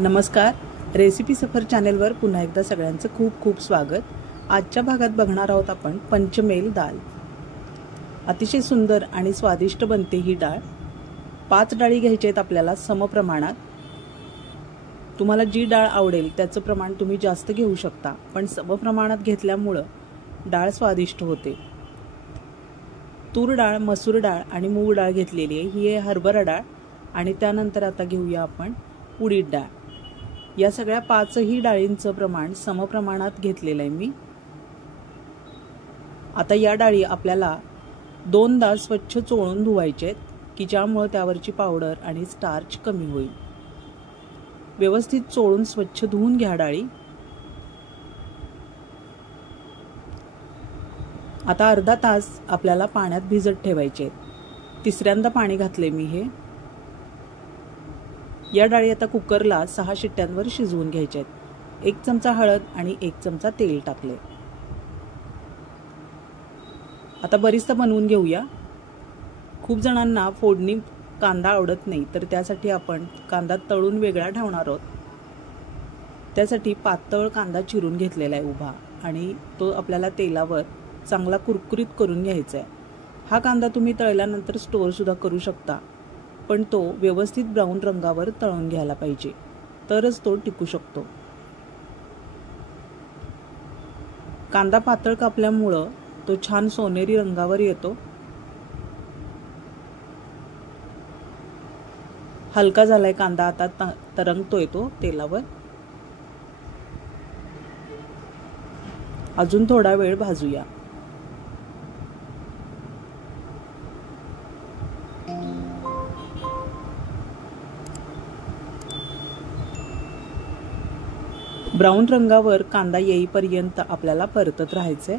नमस्कार, रेसिपी सफर चॅनलवर पुन्हा एकदा सगळ्यांचं खूप खूप स्वागत। आजच्या भागात बघणार आहोत आपण पंचमेल दाल। अतिशय सुंदर आणि स्वादिष्ट बनते ही डाळ। 5 डाळी घ्यायचे आहेत आपल्याला समप्रमाणात। तुम्हाला जी डाळ आवडेल त्याचं प्रमाण तुम्ही जास्त घेऊ शकता, पण समप्रमाणात घेतल्यामुळे डाळ स्वादिष्ट होते। तूर डाळ, मसूर डाळ आणि मूग डाळ घेतलेली आहे। ही आहे हरभरा डाळ आणि त्यानंतर आता घेऊया आपण उडीद डाळ। या सगळ्या 5ही डाळींचं प्रमाण समप्रमाणात घेतलेलं आहे मी। आता या डाळी आपल्याला 2दा स्वच्छ चोळून धुवायचे आहेत की ज्यामुळे त्यावरची पावडर आणि स्टार्च कमी होईल। व्यवस्थित चोळून स्वच्छ धुवून घ्या डाळी। आता अर्धा तास आपल्याला पाण्यात भिजत ठेवायचे आहेत। तिसऱ्यांदा पाणी घातले मी हे। या डाळी आता कुकरला 6 शिट्ट्यांवर शिजवून घ्यायच्या आहेत। 1 चमचा हळद आणि 1 चमचा तेल टाकले। आता बरिस्ता बनवून घेऊया। खूप जणांना फोडणी कांदा आवडत नाही, तर त्यासाठी आपण कांदा तळून वेगळा ठेवणार आहोत। त्यासाठी पातळ कांदा चिरून घेतलेला आहे उभा आणि तो आपल्याला तेलावर चांगला कुरकुरीत करून घ्यायचा आहे। हा कांदा तुम्ही तळल्यानंतर स्टोअर सुद्धा करू शकता, पण तो व्यवस्थित ब्राऊन रंगावर तळून घ्यायला पाहिजे, तरच तो टिकू शकतो। कांदा पातळ कापल्यामुळे तो छान सोनेरी रंगावर येतो। हलका झालाय कांदा, आता तरंगतोय तो तेलावर। अजून थोडा वेळ भाजूया। ब्राऊन रंगावर कांदा येईपर्यंत आपल्याला परतत राहायचंय।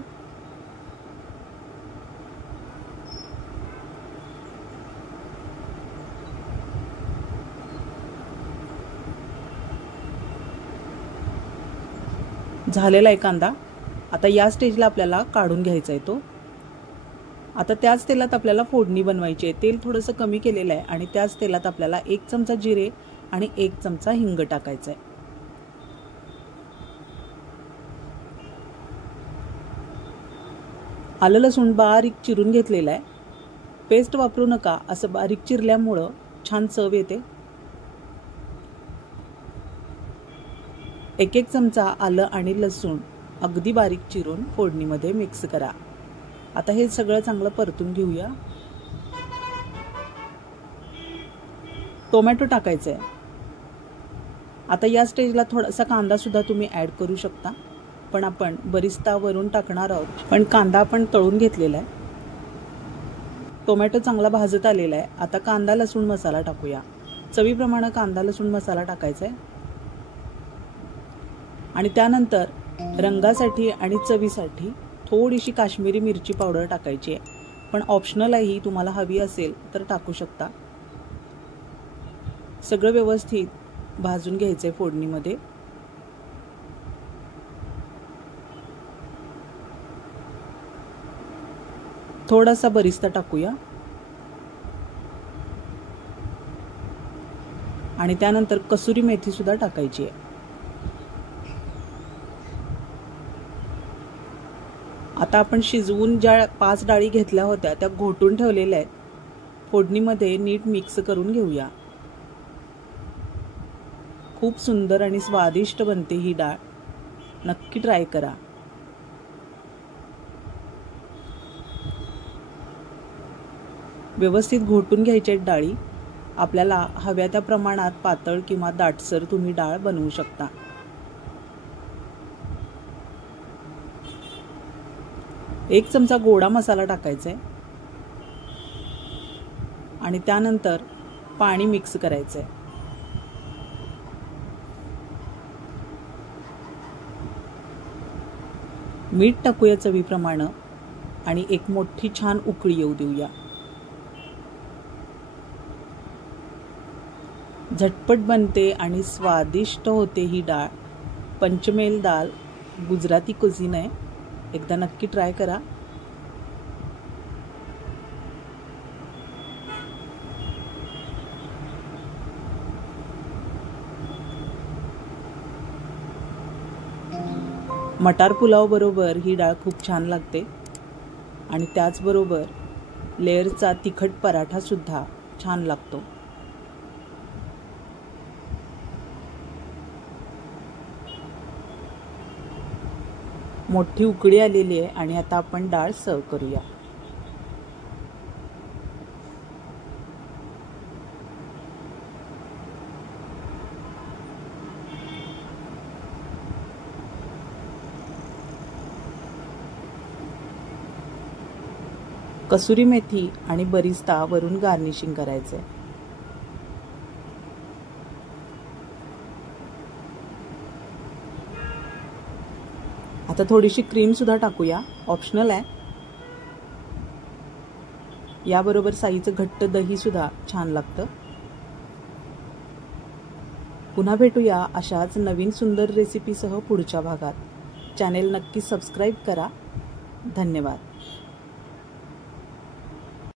झालेला आहे कांदा। आता या स्टेजला आपल्याला काढून घ्यायचा आहे तो। आता त्याच तेलात आपल्याला फोडणी बनवायची आहे। तेल थोडंसं कमी केलेलं आहे आणि त्याच तेलात आपल्याला 1 चमचा जिरे आणि 1 चमचा हिंग टाकायचा आहे। आलं लसूण बारीक चिरून घेतलेलं आहे। पेस्ट वापरू नका, असं बारीक चिरल्यामुळे छान चव येते। 1 चमचा आलं आणि लसूण अगदी बारीक चिरून फोडणीमध्ये मिक्स करा। आता हे सगळं चांगलं परतून घेऊया। टोमॅटो टाकायचा आहे। आता या स्टेजला थोडासा कांदा सुद्धा तुम्ही ॲड करू शकता, पण आपण बरिस्ता वरून टाकणार आहोत, पण कांदा आपण तळून घेतलेला आहे। टोमॅटो चांगला भाजत आलेला आहे। आता कांदा लसूण मसाला टाकूया। चवीप्रमाणे कांदा लसूण मसाला टाकायचा आहे आणि त्यानंतर रंगासाठी आणि चवीसाठी थोडीशी काश्मीरी मिरची पावडर टाकायची आहे, पण ऑप्शनल आहे ही, तुम्हाला हवी असेल तर टाकू शकता। सगळं व्यवस्थित भाजून घ्यायचंय फोडणीमध्ये। थोडासा बरिस्ता टाकूया आणि त्यानंतर कसुरी मेथी सुद्धा टाकायची आहे। आता आपण शिजवून ज्या 5 डाळी घेतल्या होत्या त्या घोटून ठेवलेल्या आहेत। फोडणीमध्ये नीट मिक्स करून घेऊया। खूप सुंदर आणि स्वादिष्ट बनते ही डाळ, नक्की ट्राय करा। व्यवस्थित घोटून घ्यायच्या डाळी। आपल्याला हव्या त्या प्रमाणात पातळ किंवा दाटसर तुम्ही डाळ बनवू शकता। एक चमचा गोडा मसाला टाकायचा आहे आणि त्यानंतर पाणी मिक्स करायचं आहे। मीठ टाकूया चवीप्रमाणे आणि एक मोठी छान उकळी येऊ देऊया। झटपट बनते आणि स्वादिष्ट होते ही डाळ। पंचमेल दाल गुजराती कुझीन आहे, एकदा नक्की ट्राय करा। मटार पुलाव बरोबर ही डाळ खूप छान लागते आणि त्याचबरोबर लेअरचा तिखट पराठा सुद्धा छान लागतो। मोठी उकळी आलेली आहे आणि आता आपण डाळ सर्व करूया। कसुरी मेथी आणि बरिस्ता वरून गार्निशिंग करायचं आहे। आता थोडीशी क्रीम सुद्धा टाकूया, ऑप्शनल आहे। याबरोबर साईचं घट्ट दही सुद्धा छान लागतं। पुन्हा भेटूया अशाच नवीन सुंदर रेसिपीसह पुढच्या भागात। चॅनेल नक्की सबस्क्राईब करा। धन्यवाद।